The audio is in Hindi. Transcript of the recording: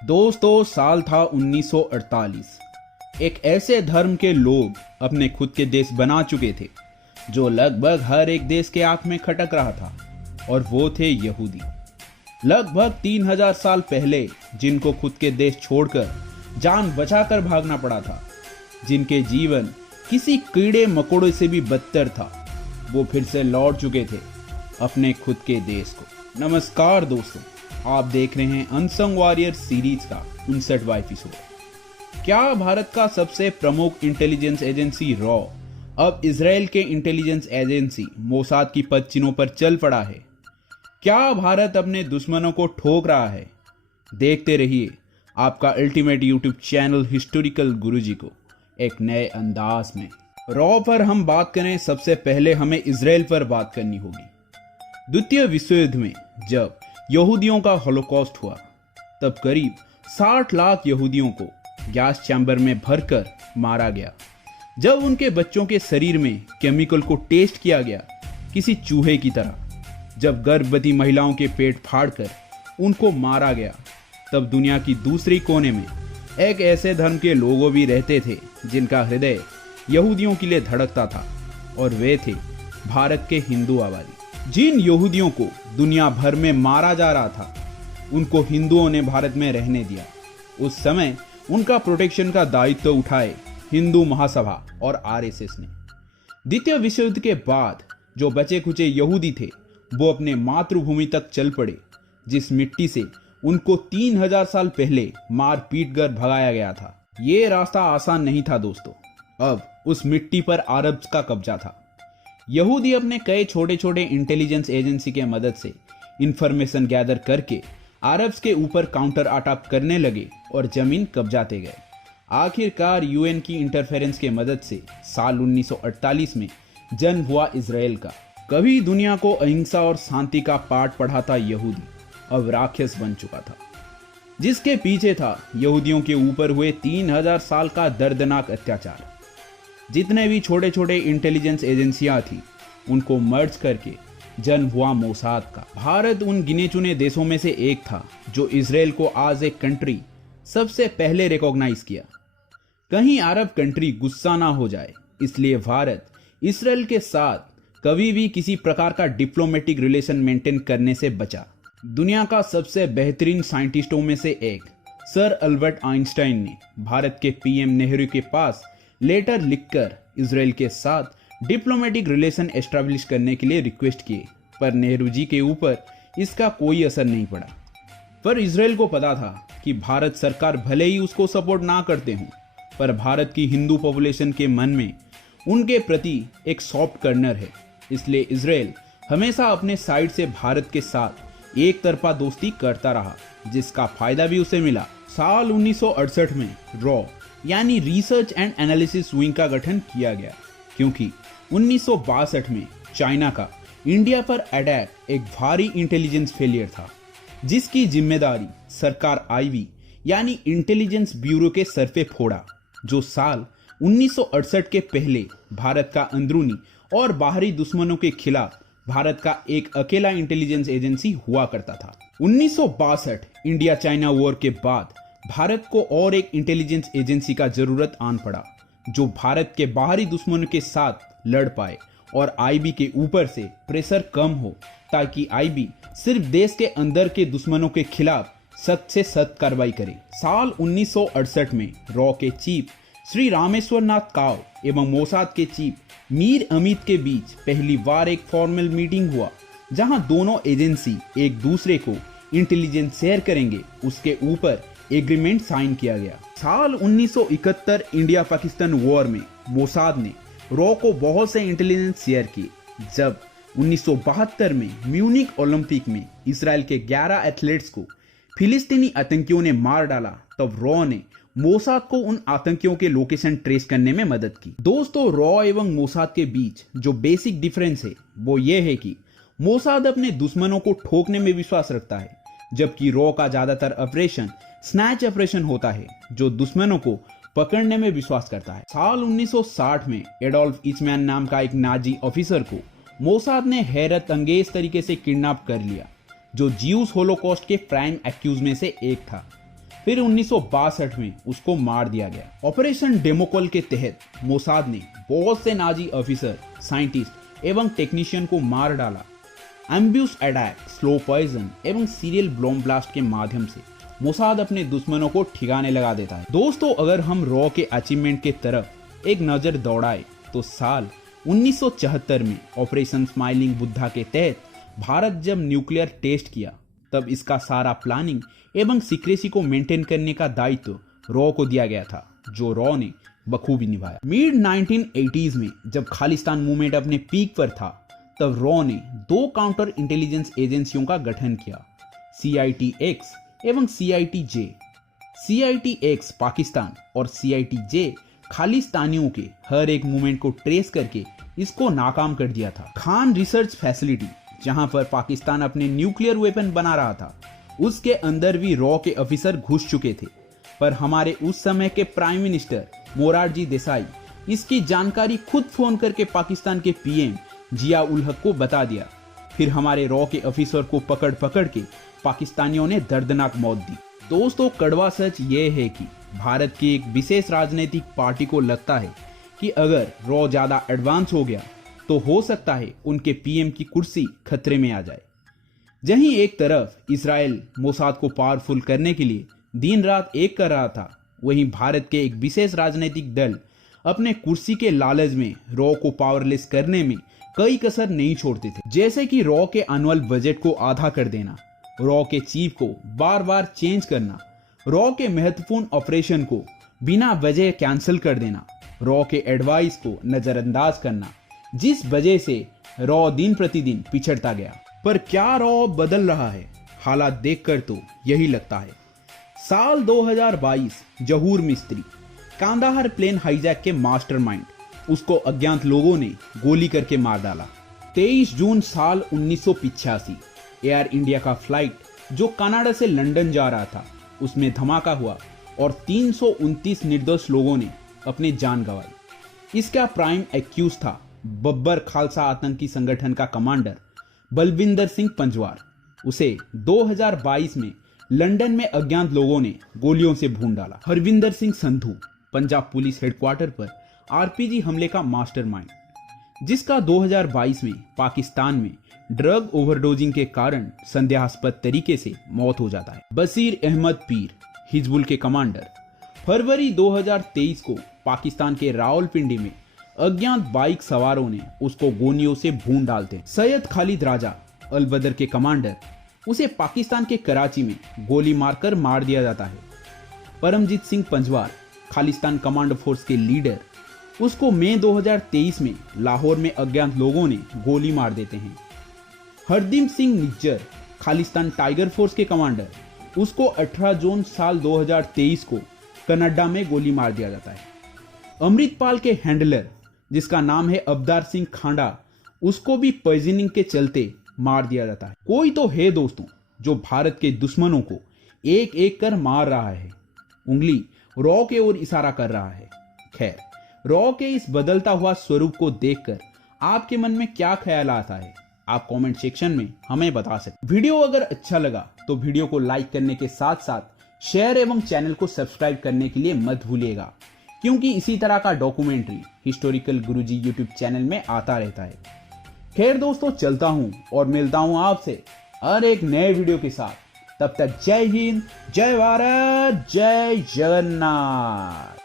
दोस्तों, साल था 1948। एक ऐसे धर्म के लोग अपने खुद के देश बना चुके थे जो लगभग हर एक देश के आंख में खटक रहा था, और वो थे यहूदी। लगभग 3000 साल पहले जिनको खुद के देश छोड़कर जान बचाकर भागना पड़ा था, जिनके जीवन किसी कीड़े मकोड़े से भी बदतर था, वो फिर से लौट चुके थे अपने खुद के देश को। नमस्कार दोस्तों, आप देख रहे हैं अनसंग वॉरियर सीरीज का 59वां एपिसोड। क्या भारत का सबसे प्रमुख इंटेलिजेंस एजेंसी रॉ अब इजराइल के इंटेलिजेंस एजेंसी मोसाद की पदचिन्हों पर चल पड़ा है? क्या भारत अपने दुश्मनों को ठोक रहा है? देखते रहिए आपका अल्टीमेट यूट्यूब चैनल हिस्टोरिकल गुरुजी को एक नए अंदाज में। रॉ पर हम बात करें, सबसे पहले हमें इजराइल पर बात करनी होगी। द्वितीय विश्व युद्ध में जब यहूदियों का होलोकॉस्ट हुआ, तब करीब 60 लाख यहूदियों को गैस चैम्बर में भरकर मारा गया। जब उनके बच्चों के शरीर में केमिकल को टेस्ट किया गया किसी चूहे की तरह, जब गर्भवती महिलाओं के पेट फाड़कर उनको मारा गया, तब दुनिया की दूसरी कोने में एक ऐसे धर्म के लोगों भी रहते थे जिनका हृदय यहूदियों के लिए धड़कता था, और वे थे भारत के हिंदू आबादी। जिन यहूदियों को दुनिया भर में मारा जा रहा था, उनको हिंदुओं ने भारत में रहने दिया। उस समय उनका प्रोटेक्शन का दायित्व उठाए हिंदू महासभा और आरएसएस ने। द्वितीय विश्व युद्ध के बाद जो बचे खुचे यहूदी थे, वो अपने मातृभूमि तक चल पड़े, जिस मिट्टी से उनको 3000 साल पहले मार पीट कर भगाया गया था। ये रास्ता आसान नहीं था दोस्तों। अब उस मिट्टी पर अरब्स का कब्जा था। यहूदी अपने कई छोटे छोटे इंटेलिजेंस एजेंसी के मदद से इंफॉर्मेशन गैदर करके अरब्स के ऊपर काउंटर अटैक करने लगे और जमीन कब्जाते गए। आखिरकार यूएन की इंटरफेरेंस के मदद से साल 1948 में जन्म हुआ इजराइल का। कभी दुनिया को अहिंसा और शांति का पाठ पढ़ाता यहूदी अब राक्षस बन चुका था, जिसके पीछे था यहूदियों के ऊपर हुए 3000 साल का दर्दनाक अत्याचार। जितने भी छोटे छोटे इंटेलिजेंस एजेंसियां थी, उनको मर्ज करके जन्म हुआ मोसाद का। भारत उन गिने चुने देशों में से एक था जो इजराइल को आज एक कंट्री सबसे पहले रिकॉग्नाइज किया। कहीं अरब कंट्री गुस्सा ना हो जाए, इसलिए भारत इजराइल के साथ कभी भी किसी प्रकार का डिप्लोमेटिक रिलेशन मेंटेन करने से बचा। दुनिया का सबसे बेहतरीन साइंटिस्टों में से एक सर अल्बर्ट आइंस्टाइन ने भारत के पीएम नेहरू के पास लेटर लिखकर इजराइल के साथ डिप्लोमेटिक रिलेशन एस्टैब्लिश करने के लिए रिक्वेस्ट किए, पर नेहरू जी के ऊपर इसका कोई असर नहीं पड़ा। पर इजराइल को पता था कि भारत सरकार भले ही उसको सपोर्ट ना करते हों, पर भारत की हिंदू पॉपुलेशन के मन में उनके प्रति एक सॉफ्ट कॉर्नर है। इसलिए इजराइल हमेशा अपने साइड से भारत के साथ एक तरफा दोस्ती करता रहा, जिसका फायदा भी उसे मिला। साल 1968 में रॉ यानी रिसर्च एंड एनालिसिस विंग का गठन किया गया, क्योंकि 1962 में चाइना का इंडिया पर अटैक एक भारी इंटेलिजेंस फेलियर था, जिसकी जिम्मेदारी सरकार आईवी यानी इंटेलिजेंस ब्यूरो के सर पे फोड़ा, जो साल 1968 के पहले भारत का अंदरूनी और बाहरी दुश्मनों के खिलाफ भारत का एक अकेला इंटेलिजेंस एजेंसी हुआ करता था। 1962 इंडिया चाइना वॉर के बाद भारत को और एक इंटेलिजेंस एजेंसी का जरूरत आन पड़ा, जो भारत के बाहरी दुश्मनों के साथ लड़ पाए और आईबी के ऊपर से प्रेशर कम हो, ताकि आईबी सिर्फ देश के अंदर के दुश्मनों के खिलाफ सख्त से सख्त कार्रवाई करे। साल 1968 में रॉ के चीफ श्री रामेश्वर नाथ काव एवं मोसाद के चीफ मीर अमित के बीच पहली बार एक फॉर्मल मीटिंग हुआ, जहां दोनों एजेंसी एक दूसरे को इंटेलिजेंस शेयर करेंगे, उसके ऊपर एग्रीमेंट साइन किया गया। साल 1971 इंडिया पाकिस्तान वॉर में मोसाद ने रॉ को बहुत से इंटेलिजेंस शेयर किए। जब 1972 में म्यूनिक ओलंपिक में इसराइल के 11 एथलीट्स को फिलिस्तीनी आतंकियों ने मार डाला, तब रॉ ने मोसाद को उन आतंकियों के लोकेशन ट्रेस करने में मदद की। दोस्तों, रॉ एवं मोसाद के बीच जो बेसिक डिफरेंस है, वो ये है कि मोसाद अपने दुश्मनों को ठोकने में विश्वास रखता है, जबकि रॉ का ज्यादातर ऑपरेशन स्नैच ऑपरेशन होता है, जो दुश्मनों को पकड़ने में विश्वास करता है। साल 1960 में एडोल्फ इचमैन नाम का एक नाजी ऑफिसर को मोसाद ने हैरत अंगेज तरीके से किडनैप कर लिया, जो ज्यूस होलोकॉस्ट के प्राइम एक्यूज में से एक था। फिर 1962 में उसको मार दिया गया। ऑपरेशन डेमोकल के तहत मोसाद ने बहुत से नाजी ऑफिसर, साइंटिस्ट एवं टेक्नीशियन को मार डाला। एम्ब्यूश अटैक, स्लो पॉइजन एवं सीरियल बॉम्ब ब्लास्ट के माध्यम से मोसाद अपने दुश्मनों को ठिकाने लगा देता है। दोस्तों, अगर हम रॉ के अचीवमेंट के तरफ एक नजर दौड़ाए तो साल 1974 में ऑपरेशन स्माइलिंग बुद्धा के तहत भारत जब न्यूक्लियर टेस्ट किया, तब इसका सारा प्लानिंग एवं सीक्रेसी को मेंटेन करने का दायित्व रॉ को दिया गया था, जो रॉ ने बखूबी निभाया। मिड 1980s में जब खालिस्तान मूवमेंट अपने पीक पर था, तब रॉ ने 2 काउंटर इंटेलिजेंस एजेंसियों का गठन किया, CITX एवं CITJ। CITX पाकिस्तान और CITJ खालिस्तानियों के हर एक मूवमेंट को ट्रेस करके इसको नाकाम कर दिया था। खान रिसर्च फैसिलिटी, जहां पर पाकिस्तान अपने न्यूक्लियर वेपन बना रहा था, उसके अंदर भी रॉ के ऑफिसर घुस चुके थे। पर हमारे उस समय के प्राइम मिनिस्टर मोरारजी देसाई इसकी जानकारी खुद फोन करके पाकिस्तान के PM जिया उल हक को बता दिया। फिर हमारे रॉ के ऑफिसर को पकड़ पकड़ के पाकिस्तानियों ने दर्दनाक मौत दी। दोस्तों, कड़वा सच ये है कि भारत की एक विशेष राजनीतिक पार्टी को लगता है कि अगर रॉ ज्यादा एडवांस हो गया तो हो सकता है उनके PM की कुर्सी खतरे में आ जाए। जहीं एक तरफ इजराइल मोसाद को पावरफुल करने के लिए दिन रात एक कर रहा था, वहीं भारत के एक विशेष राजनीतिक दल अपने कुर्सी के लालच में रॉ को पावरलेस करने में कई कसर नहीं छोड़ते थे। जैसे कि रॉ के एनुअल बजट को आधा कर देना, रॉ के चीफ को बार बार चेंज करना, रॉ के महत्वपूर्ण ऑपरेशन को बिना वजह कैंसिल कर देना, रॉ के एडवाइस को नजरअंदाज करना, जिस वजह से रॉ दिन प्रतिदिन पिछड़ता गया। पर क्या रॉ बदल रहा है? हालात देखकर तो यही लगता है। साल 2022, जहूर मिस्त्री, कांदाहार प्लेन हाईजैक के मास्टरमाइंड, उसको अज्ञात लोगों ने गोली करके मार डाला। 23 जून साल 1985, एयर इंडिया का फ्लाइट जो कनाडा से लंदन जा रहा था, उसमें धमाका हुआ और 329 निर्दोष लोगों ने अपनी जान गंवाई। इसका प्राइम एक्यूज था बब्बर खालसा आतंकी संगठन का कमांडर बलविंदर सिंह पंजवार। उसे 2022 में लंदन में अज्ञात लोगों ने गोलियों से भून डाला। हरविंदर सिंह संधू, पंजाब पुलिस हेडक्वार्टर पर RPG हमले का मास्टरमाइंड, जिसका 2022 में पाकिस्तान में ड्रग ओवरडोजिंग के कारण संदेहास्पद तरीके से मौत हो जाता है। बशीर अहमद पीर, हिजबुल के कमांडर, फरवरी 2023 को पाकिस्तान के रावलपिंडी में अज्ञात बाइक सवारों ने उसको गोलियों से भून डालते हैं। सैयद खालिद राजा, अल बदर के कमांडर, उसे पाकिस्तान के कराची में गोली मारकर मार दिया जाता है। परमजीत सिंह पंजवार, खालिस्तान कमांडो फोर्स के लीडर, उसको मई 2023 में लाहौर में अज्ञात लोगों ने गोली मार देते हैं। हरदीप सिंह निज्जर, खालिस्तान टाइगर फोर्स के कमांडर, उसको 18 जून साल 2023 को कनाडा में गोली मार दिया जाता है। अमृतपाल के हैंडलर, जिसका नाम है अबदार सिंह खांडा, उसको भी पॉइजनिंग के चलते मार दिया जाता है। कोई तो है दोस्तों जो भारत के दुश्मनों को एक एक कर मार रहा है, उंगली रॉ के ओर इशारा कर रहा है। खैर, रॉ के इस बदलता हुआ स्वरूप को देखकर आपके मन में क्या ख्याल आता है, आप कमेंट सेक्शन में हमें बता सकते। वीडियो अगर अच्छा लगा तो वीडियो को लाइक करने के साथ साथ शेयर एवं चैनल को सब्सक्राइब करने के लिए मत भूलिएगा, क्योंकि इसी तरह का डॉक्यूमेंट्री हिस्टोरिकल गुरुजी यूट्यूब चैनल में आता रहता है। खैर दोस्तों, चलता हूं और मिलता हूं आपसे हर एक नए वीडियो के साथ। तब तक जय हिंद, जय भारत, जय जगन्नाथ।